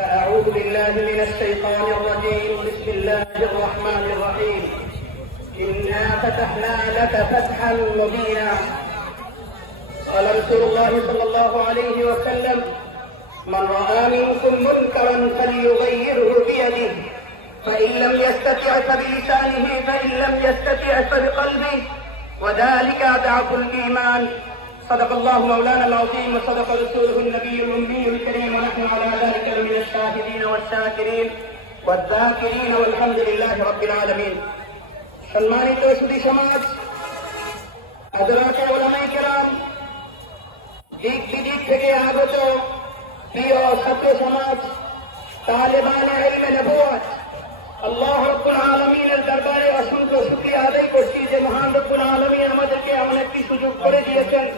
فأعوذ بالله من الشيطان الرجيم. بسم الله الرحمن الرحيم. إنا فتحنا لك فتحا مبينا. قال رسول الله صلى الله عليه وسلم: من رأى منكم منكرا فليغيره بيده، فإن لم يستطع فبلسانه، فإن لم يستطع فبقلبه، وذلك أضعف الإيمان. صدق الله مولانا العظيم وصدق رسوله النبي الأمي الكريم، ونحن على ذلك لمن الشاهدين والشاكرين والذاكرين والحمد لله رب العالمين. সম্মানিত সুধী সমাজ, হযরতে উলামায়ে কেরাম, দিক বিদিক থেকে আগত প্রিয় ছাত্র সমাজ, তালেবানে ইলমে নবুয়ত, আল্লাহ রাব্বুল আলামিনের দরবারে অসংখ্য শুকরিয়া আদায় করছি যে মহান রব্বুল আলামিন আমাদেরকে এমন একটি সুযোগ করে দিয়েছেন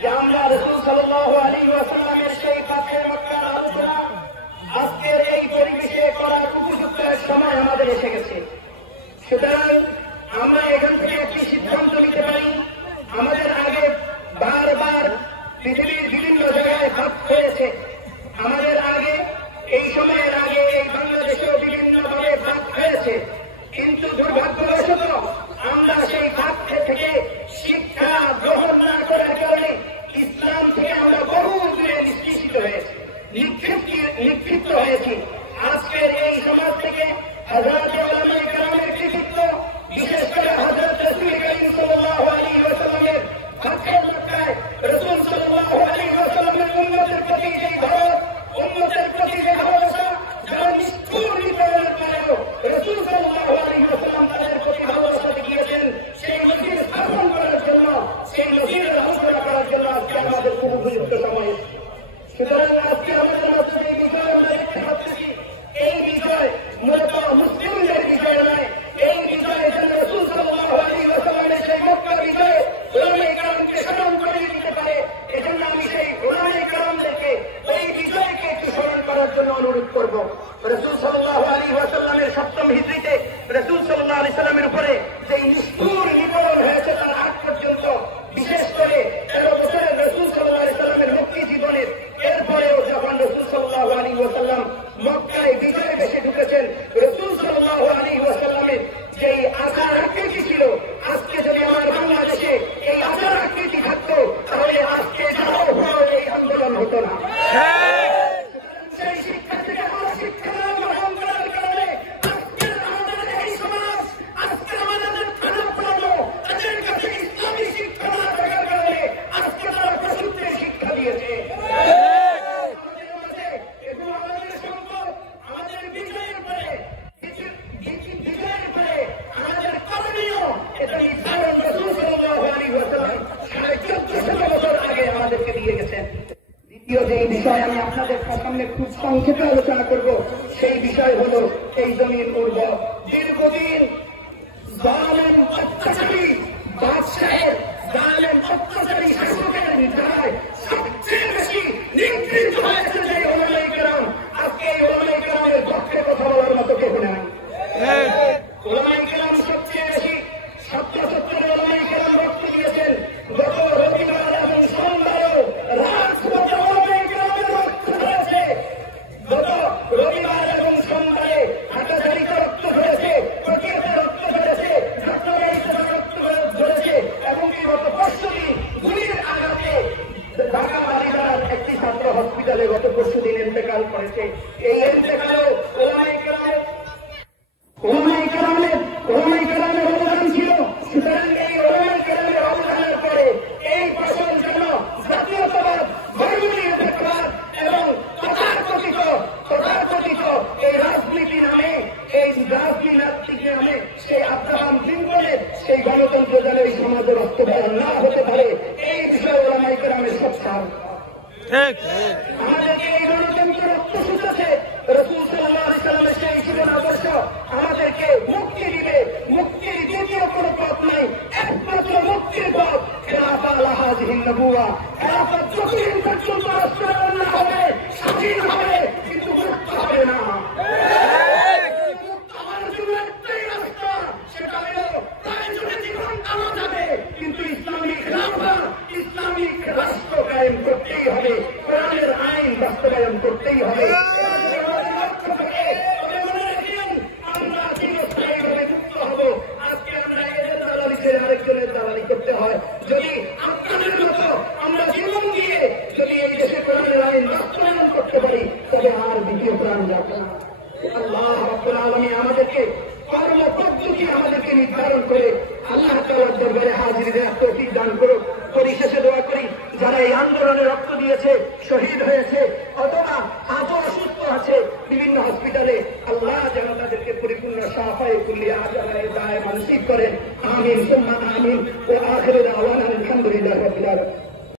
যে আমরা রাসূল সাল্লাল্লাহু আলাইহি ওয়াসাল্লামের সেই ফাতহে মক্কার আলোচনা আজকের এই পরিবেশে করার উপযুক্ত এক সময় আমাদের এসে গেছে। সুতরাং আমরা এখান থেকে একটি সিদ্ধান্ত নিতে পারি। আমাদের আগে বারবার পৃথিবীর বিভিন্ন জায়গায় ভাগ হয়েছে, আমাদের আগে এই সময়ের আগে এই বাংলাদেশেও বিভিন্নভাবে ভাগ হয়েছে, কিন্তু দুর্ভাগ্যবশত আমরা সেই ভাগ থেকে শিক্ষা গ্রহণ না করার কারণে ইসলাম থেকে আমরা বহু দূরে নিষ্কৃত হয়েছি, নিক্ষিপ্ত হয়েছি। আজকের এই সমাজ থেকে হযরতে উলামায়ে কেরামের কৃতিত্ব, বিশেষ করে হযরত রাসূল করিম সাল্লাল্লাহু আলাইহি ওয়াসাল্লামের ফাতহে মক্কায় রাসূল সাল্লাল্লাহু আলাইহি ওয়াসাল্লামের উম্মতের প্রতি যে ভাব, উম্মতের প্রতি যে ভালোবাসা, যারা নিষ্ঠুর নিপীড়নের পরেও রাসূল সাল্লাল্লাহু আলাইহি ওয়াসাল্লাম তাদের প্রতি ভালোবাসা দেখিয়েছেন, সেই নজির স্থাপন করার জন্য, সেই নজিরের আলোচনা করার জন্য আজকে আমাদের খুব উপযুক্ত সময়। সুতরাং আজকে আমাদের মধ্যে যে বিষয় আমরা দেখতে পাচ্ছি, এই বিষয় মূলত মুসলিমদের বিষয় নয়। এই বিষয়ে যেন রাসূল সাল্লাল্লাহু আলাইহি ওয়াসাল্লামের সেই মক্কা বিজয়ে উলামায়ে কেরামকে স্মরণ করে দিতে পারে, এজন্য আমি সেই উলামায়ে কেরামদেরকে এই বিষয়কে একটু স্মরণ করার জন্য অনুরোধ করব। রাসূল সাল্লাল্লাহু আলাইহি ওয়াসাল্লামের ৭ম হিজরিতে রাসূল সাল্লাল্লাহু আলাইহি ওয়াসাল্লামের উপরে যে নিষ্ঠুর নিপীড়ন হয়েছে তার আগ পর্যন্ত, বিশেষ করে ১৩ বছরের রাসূল সাল্লাল্লাহু আলাইহি ওয়াসাল্লামের মুক্তি জীবনের এরপরেও যখন রাসূল সাল্লাল্লাহু আলাইহি ওয়াসাল্লাম মক্কায় বিজয় বেশে ঢুকেছেন, রাসূল সাল্লাল্লাহু আলাইহি ওয়াসাল্লামের যেই আচার আকৃতি ছিল, আজকে যদি আমার বাংলাদেশে এই আচার আকৃতি থাকতো তাহলে আজকে যাও এই আন্দোলন হতো না। সেই শিক্ষা থেকে আমরা শিক্ষা গ্রহণ করার কারণে আজকে আমাদের এই সমাজ, আজকে আমাদের থানা প্রজন্ম, তাদের কাছে ইসলামী শিক্ষা না থাকার কারণে আজকে তারা প্রসূতির শিক্ষা দিয়েছে। এগুলো আমাদের সম্পদ, আমাদের বিজয়ের পরে আমাদের করণীয়, এটা নির্ধারণ রাসূল সাল্লাল্লাহু আলাইহি ওয়াসাল্লাম ১৪০০ বছর আগে আমাদেরকে দিয়ে গেছেন। দ্বিতীয় যে বিষয় আমি আপনাদের সামনে খুব সংক্ষেপে আলোচনা করব, সেই বিষয় হল এই জমিন উর্বর। দীর্ঘদিন জালেম অত্যাচারী বাদশাহের, জালেম অত্যাচারী শাসকের নির্ধারায় সবচেয়ে বেশি নিয়ন্ত্রিত হয়েছে যে উলামায়ে কেরাম। আজকে এই উলামায়ে কেরামের পক্ষে কথা বলার মতো কেউ নেই। উলামায়ে কেরাম সবচেয়ে বেশি ছাত্র উলামায়ে কেরাম রক্ত দিয়েছেন। গত রবিবার এবং সোমবারও রাজপথে উলামায়ে কেরামের রক্ত হয়েছে। গত রবিবার এবং সোমবারে হাটাজারিতে রক্ত ধরেছে, প্রতিহতে রক্ত ধরেছে, যাত্রাবাড়িতে রক্ত ধরেছে, এবং গত পরশুদিন গুলির আঘাতে ঢাকা বাড়িধারার একটি ছাত্র হসপিটালে গত পরশুদিন ইন্তেকাল করেছে। এই ইন্তেকালেও উলামায়ে কেরামের অবদান ছিল। সুতরাং এই উলামায়ে কেরামের অবদানের পরে এই ফসল যেন জাতীয়তাবাদ, ধর্মনিরপেক্ষবাদ এবং তথাকথিত এই রাজনীতি নামে, এই রাজনীতির নামে সেই আব্রাহাম লিঙ্কনের সেই গণতন্ত্র যেন এই সমাজে বাস্তবায়ন না হতে পারে, এই বিষয়ে উলামায়ে কেরামের সবসার। আমাদেরকে এই গণতন্ত্র রক্ত শুষেছে। রাসূল সাল্লাল্লাহু আলাইহি ওয়াসাল্লামের সেই জীবন আদর্শ আমাদেরকে মুক্তি দিবে। মুক্তির দ্বিতীয় কোনো পথ নাই, একমাত্র মুক্তির পথ খেলাফত আলা হাযিহিন নবুওয়া। খেলাফত যতদিন পর্যন্ত রাষ্ট্রের না হবে, স্বাধীন হবে, কিন্তু মুক্ত হবে না। মুক্ত হওয়ার জন্য একটাই রাস্তা, সেটা হল প্রয়োজনে জীবন দেওয়া যাবে, কিন্তু ইসলামিক খেলাফত, ইসলামিক রাষ্ট্র কায়েম করতেই হবে, কোরআনের আইন বাস্তবায়ন করতেই হবে। দান রাখা। আল্লাহ রাব্বুল আলামিন আমাদেরকে কর্মপদ্ধতি আমাদেরকে নির্ধারণ করে আল্লাহ তাআলার দরবারে হাজির দেওয়ার তৌফিক দান করুক। পরিশেষে দোয়া করি যারা এই আন্দোলনে রক্ত দিয়েছে, শহীদ হয়েছে অথবা আজও অসুস্থ আছে বিভিন্ন হসপিটালে, আল্লাহ যেন তাদেরকে পরিপূর্ণ শাফায়ে কুল্লিয়া আজরায়ে দায় মানসিব করেন। আমিন সুম্মা আমিন। ওয়া আখিরু দাওয়ানা আলহামদুলিল্লাহি রাব্বিল আলামিন।